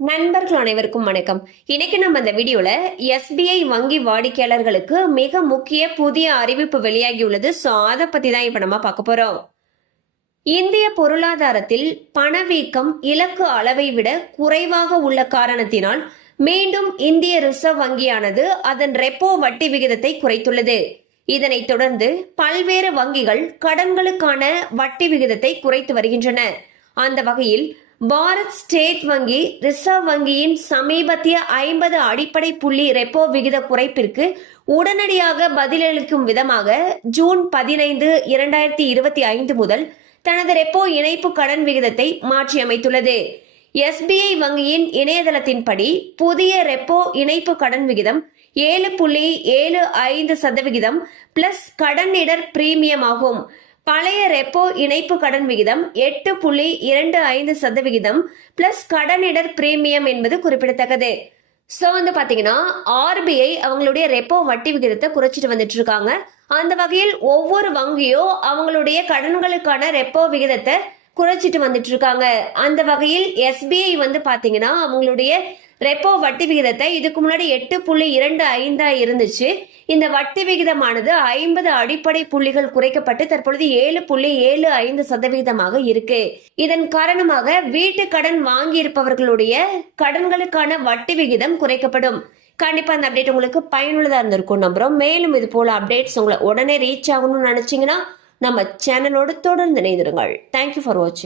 நண்பர்கள் அனைவருக்கும் வணக்கம். இன்னைக்கு நம்ம இந்த வீடியோல எஸ்பிஐ வங்கி வாடிக்கையாளர்களுக்கு மிக முக்கிய புதிய அறிவிப்பு வெளியாகியுள்ளது. அதை பத்தி தான் இப்ப நம்ம பார்க்க போறோம். இந்திய பொருளாதாரத்தில் பணவீக்கம் இலக்கு அளவை விட குறைவாக உள்ள காரணத்தினால் மீண்டும் இந்திய ரிசர்வ் வங்கியானது அதன் ரெப்போ வட்டி விகிதத்தை குறைத்துள்ளது. இதனைத் தொடர்ந்து பல்வேறு வங்கிகள் கடன்களுக்கான வட்டி விகிதத்தை குறைத்து வருகின்றன. அந்த வகையில் பாரத் ஸ்டேட் வங்கி ரிசர்வ் வங்கியின் சமீபத்திய 50 அடிப்படை புள்ளி ரெப்போ விகித குறைப்பிற்கு உடனடியாக பதிலளிக்கும் விதமாக ஜூன் 15, 2025 முதல் தனது ரெப்போ இணைப்பு கடன் விகிதத்தை மாற்றியமைத்துள்ளது. எஸ்பிஐ வங்கியின் இணையதளத்தின்படி புதிய ரெப்போ இணைப்பு கடன் விகிதம் 7.75% பிளஸ் கடனிடர் பிரீமியம் ஆகும். பழைய ரெப்போ இணைப்பு கடன் விகிதம் 8.25% பிளஸ் கடனிடர் பிரீமியம் என்பது குறிப்பிடத்தக்கது. ஸோ பாத்தீங்கன்னா ஆர்பிஐ அவங்களுடைய ரெப்போ வட்டி விகிதத்தை குறைச்சிட்டு வந்துட்டு இருக்காங்க. அந்த வகையில் ஒவ்வொரு வங்கியோ அவங்களுடைய கடன்களுக்கான ரெப்போ விகிதத்தை குறைச்சிட்டு வந்துட்டு இருக்காங்க. அந்த வகையில் எஸ்பிஐ பாத்தீங்கன்னா அவங்களுடைய ரெப்போ வட்டி விகிதத்தை இதுக்கு முன்னாடி 8.25 இருந்துச்சு. இந்த வட்டி விகிதமானது 50 அடிப்படை புள்ளிகள் குறைக்கப்பட்டு தற்பொழுது 7.75% இருக்கு. இதன் காரணமாக வீட்டு கடன் வாங்கி இருப்பவர்களுடைய கடன்களுக்கான வட்டி விகிதம் குறைக்கப்படும். கண்டிப்பா அந்த அப்டேட் உங்களுக்கு பயனுள்ளதா இருந்திருக்கும் நம்புறோம். மேலும் இது போல அப்டேட்ஸ் உங்களை உடனே ரீச் ஆகணும்னு நினைச்சீங்கன்னா நம்ம சேனலோடு தொடர்ந்து இணைந்திருங்கள். தேங்க்யூ ஃபார் வாட்சிங்.